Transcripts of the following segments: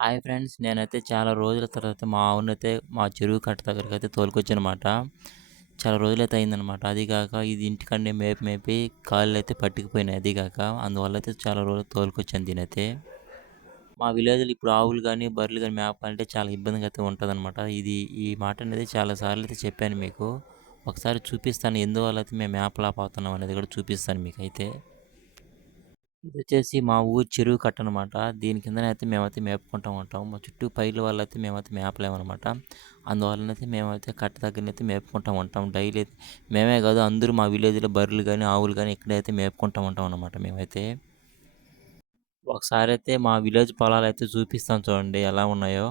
Hi friends. నేనైతే చాలా రోజుల తర్వాత మా ఆవునైతే మా చెరువు కట్ట దగ్గరకైతే తోలుకొచ్చానమాట. చాలా రోజులైతే అయిందనమాట. అది గాక ఇది ఇంటికాడనే మేపి మేపి కాళ్ళైతే పట్టుకుపోయినాయి. అది గాక అందువల్ల అయితే చాలా రోజులు తోలుకొచ్చాను దీనైతే. మా విలేజ్‌లో ఇప్పుడు ఆవులు గాని, బర్రెలు గాని మేపాలంటే చాలా ఇబ్బందిగా అయితే ఉంటదనమాట. ఈ మాట అనేది చాలా సార్లయితే చెప్పాను మీకు. ఒకసారి చూపిస్తాను ఎందువల్ల అయితే మేము మేపలేకపోతున్నాం అనేది కూడా చూపిస్తాను మీకైతే. ఇదొచ్చేసి మా ఊరు చెరువు కట్టనమాట. దీని కిందనైతే మేమైతే మేపుకుంటా ఉంటాం. మా చుట్టూ పైర్ల వల్లైతే మేమైతే మేపలేమనమాట. అందువలనైతే మేమైతే కట్ట దగ్గరనైతే మేపుకుంటా ఉంటాం. డైలీ మేమే కాదు అందరూ మా విలేజ్‌లో బర్రెలు గాని, ఆవులు గాని ఇక్కడైతే మేపుకుంటా ఉంటాం అన్నమాట మేమైతే. ఒకసారైతే మా విలేజ్ పొలాలైతే చూపిస్తాను చూడండి ఎలా ఉన్నాయో.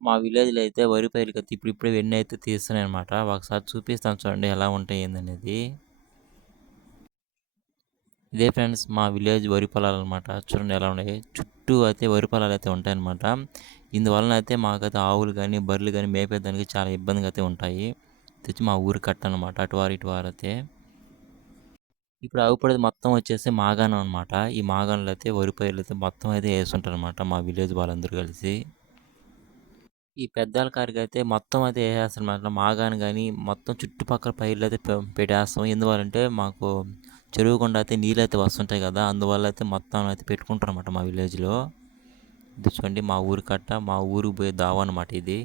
మా విలేజ్‌లో అయితే వరి పైరుకైతే ఇప్పుడిప్పుడే వెన్నైతే తీస్తున్నాయనమాట. ఒకసారి చూపిస్తాను చూడండి ఎలా ఉంటాయి ఏందనేది. ఇదే ఫ్రెండ్స్ మా విలేజ్ వరి పొలాలనమాట. చూడండి ఎలా ఉన్నాయి. చుట్టూ అయితే వరి పొలాలైతే ఉంటాయన్నమాట. ఇందువలన అయితే మాకైతే ఆవులు గాని, బర్రెలు గాని మేపేదానికి చాలా ఇబ్బందిగా అయితే ఉంటాయి. తెచ్చి మా ఊరు కట్టనమాట. అటువారు ఇటువారు అయితే. ఇప్పుడు ఆవుపడేది మొత్తం వచ్చేసి మాగాణం అనమాట. ఈ మాగాణంలో అయితే వరి పైర్లయితే మొత్తం అయితే ఏసుంటారనమాట మా విలేజ్ వాళ్ళందరూ కలిసి. ఈ పెద్దాల కాడికైతే మొత్తం అయితే ఏసేస్తారనమాట. మాగాణి గాని మొత్తం చుట్టుపక్కల పైర్లయితే పెట్టేస్తాం. ఎందువల్లంటే మాకు చెరువు గుండా అయితే నీళ్ళైతే వస్తుంటాయి కదా! అందువల్ల అయితే మొత్తం అయితే పెట్టుకుంటారనమాట మా విలేజ్‌లో. ఇది చూడండి మా ఊరు కట్ట, మా ఊరికి పోయే దావ అనమాట ఇది.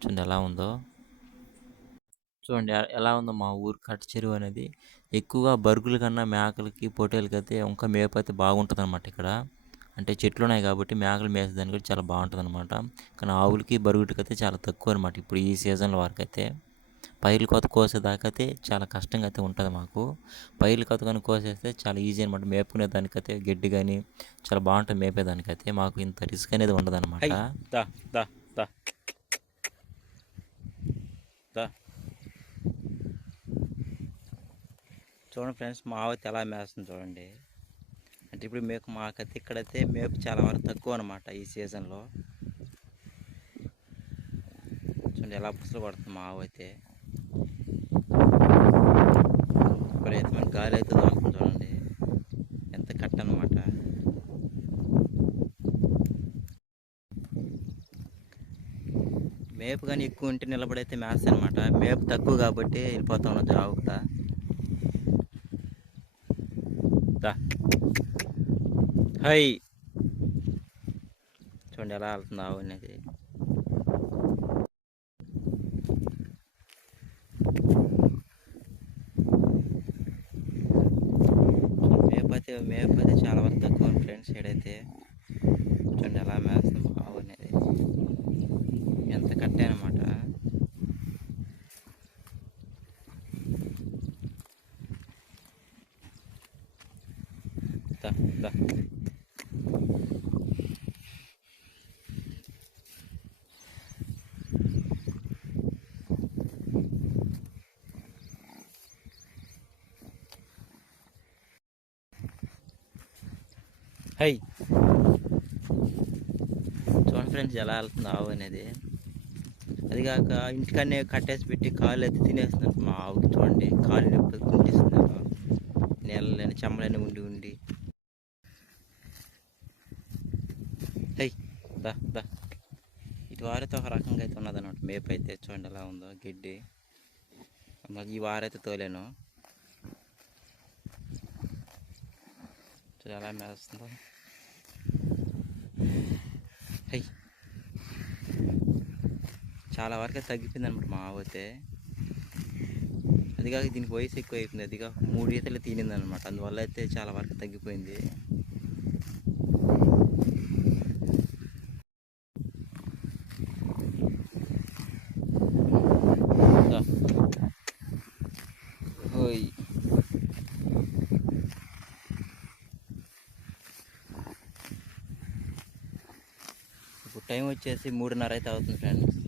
చూడండి ఎలా ఉందో. చూడండి ఎలా ఉందో మా ఊరు కట్ట చెరువు అనేది. ఎక్కువగా బర్గుల కన్నా మేకలకి, పొట్టేలకైతే ఇంకా మేపైతే బాగుంటదనమాట ఇక్కడ. అంటే చెట్లున్నాయి కాబట్టి మేకలు మేసేదానికి కూడా చాలా బాగుంటదనమాట. కానీ ఆవులకి, బరుగుటికైతే చాలా తక్కువనమాట ఇప్పుడు ఈ సీజన్‌లో వరకైతే. పైర్లు కోత కోసేదాకా అయితే చాలా కష్టంగా అయితే ఉంటది మాకు. పైర్లు కోత గాని కోసేస్తే చాలా ఈజీ అనమాట. మేపుకునే దానికైతే గడ్డి గాని చాలా బాగుంటది మేపేదానికైతే. మాకు ఇంత రిస్క్ అనేది ఉండదనమాట. హై దా దా దా దా చూడండి ఫ్రెండ్స్ మా ఆవైతే ఎలా మేస్తుంది చూడండి. అంటే ఇప్పుడు మాకైతే ఇక్కడైతే మేపు చాలా వరకు తక్కువ అనమాట ఈ సీజన్లో. చూడండి ఎలా పుసలు పడుతుంది మా ఆవు అయితే. విపరీతమైన గాలి అయితే తోలుతుంది చూడండి. ఎంత కట్ట అనమాట. మేపు కానీ ఎక్కువ ఉంటే నిలబడైతే మేస్తాయి అనమాట. మేపు తక్కువ కాబట్టి వెళ్ళిపోతా ఉన్నది ఆవుకుతా. దా హై చూడండి ఎలా వెళ్తుంది ఆవు అనేది. మేపు అయితే చాలా వరకు తక్కువ ఫ్రెండ్స్ సైడ్ చూడండి ఎలా మేస్తుంది ఆవు అనేది. ఎంత కట్టే అనమాట. దా దా హై చూడండి ఫ్రెండ్స్ ఎలా వెళ్తుంది ఆవు అనేది. అది కాక ఇంటికన్నే కట్టేసి పెట్టి కాళ్ళు అయితే తినేస్తుంది మా ఆవుకి. చూడండి కాళ్ళు నొప్పి తింటేస్తుంది నీళ్ళని చెమ్మలని ఉండి ఉండి. హై దా దా ఇటు వారైతే ఒక రకంగా అయితే ఉన్నదన్నమాట. మేపు అయితే చూడండి ఎలా ఉందో గడ్డి. మరి ఈ వారైతే తోలేను. చూడు ఎలా మేస్తుందో. హై చాలా వరకు తగ్గిపోయింది అనమాట మా ఆవు అయితే. అదిగాక దీనికి వయసు ఎక్కువ అయిపోయింది. అదిగా 3 ఈతలు తినింది అనమాట. అందువల్ల అయితే చాలా వరకు తగ్గిపోయింది. ఓయ్ ఇప్పుడు టైం వచ్చేసి 3:30 అయితే అవుతుంది ఫ్రెండ్స్.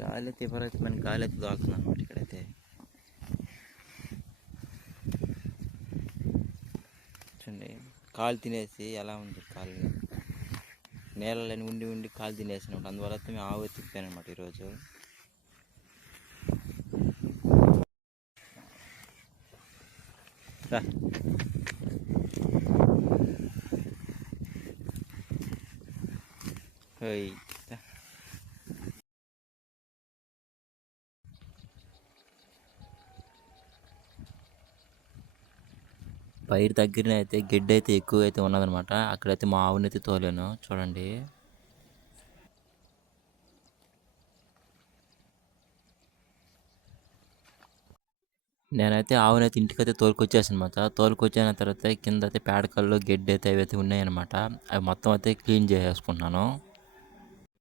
గాలి అయితే విపరీతమైన గాలి అయితే తోలుతుంది అనమాట ఇక్కడైతే. చూడండి కాలు తినేసి ఎలా ఉంది కాలు. నేలని ఉండి ఉండి కాలు తినేసినమాట. అందువల్ల అయితే మేము ఆవు తిప్పాను అనమాట ఈరోజు. ఓయ్. పైరు దగ్గరనే అయితే గెడ్డయితే ఎక్కువైతే ఉన్నదనమాట. అక్కడైతే మా ఆవునైతే తోలాను చూడండి. నేనైతే ఆవునైతే ఇంటికైతే తోలుకొచ్చేసాననమాట. తోలుకొచ్చిన తర్వాత కిందయితే పేడకల్లు, గెడ్డయితే అవైతే ఉన్నాయనమాట. అవి మొత్తం అయితే క్లీన్ చేసేసుకున్నాను.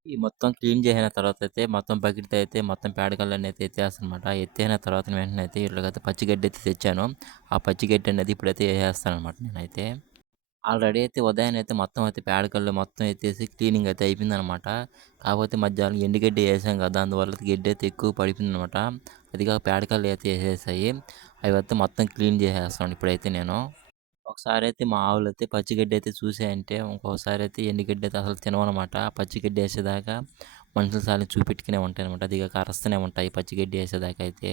ఈ మొత్తం క్లీన్ చేసిన తర్వాత అయితే మొత్తం బకెట్‌తో అయితే మొత్తం పేడకలన్నీ అయితే ఎత్తేస్తాననమాట. ఎత్తేసిన తర్వాత వెంటనే అయితే ఇట్లాగైతే పచ్చిగడ్డి అయితే తెచ్చాను. ఆ పచ్చిగడ్డి అనేది ఇప్పుడైతే ఏసేస్తాననమాట నేనైతే. ఆల్రెడీ అయితే ఉదయాన్నే అయితే మొత్తం అయితే పేడకల్లు మొత్తం ఎత్తేసి క్లీనింగ్ అయితే అయిపోయిందనమాట. కాకపోతే మధ్యాహ్నం ఎండుగడ్డి ఏసాం కదా! అందువల్ల గడ్డి అయితే ఎక్కువ పడిపోయిందనమాట. అది కాక పేడకల్లు అయితే ఏసేసాయి. అవైతే మొత్తం క్లీన్ చేసేస్తాను ఇప్పుడైతే నేను. ఒకసారైతే మా ఆవులైతే పచ్చిగడ్డయితే చూసాయంటే, ఇంకోసారయితే ఎండుగడ్డయితే అసలు తినవనమాట. పచ్చిగడ్డి యేసేదాకా మనుషుల సాలిని చూపెట్టుకునే ఉంటాయనమాట. అది గాక అరస్తనే ఉంటాయి పచ్చిగడ్డి యేసేదాకా అయితే.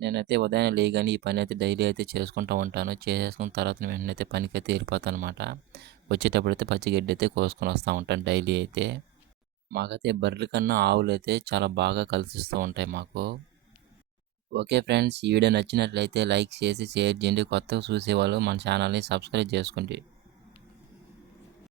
నేనైతే ఉదయాన్నే లేయగానే ఈ పనైతే డైలీ అయితే చేసుకుంటా ఉంటాను. చేసేసుకున్న తర్వాత వెంటనే అయితే పనికైతే యెళ్ళిపోతాననమాట. వచ్చేటప్పుడైతే పచ్చిగడ్డయితే కోసుకొని వస్తా ఉంటాను డైలీ అయితే. మాకైతే బర్రెల కన్నా ఆవులైతే చాలా బాగా కలిసిస్తూ ఉంటాయి మాకు. ఓకే ఫ్రెండ్స్, ఈ వీడియో నచ్చినట్లయితే లైక్ చేసి షేర్ చేయండి. కొత్తగా చూసేవాళ్ళు మన ఛానల్‌ని సబ్స్క్రైబ్ చేసుకోండి.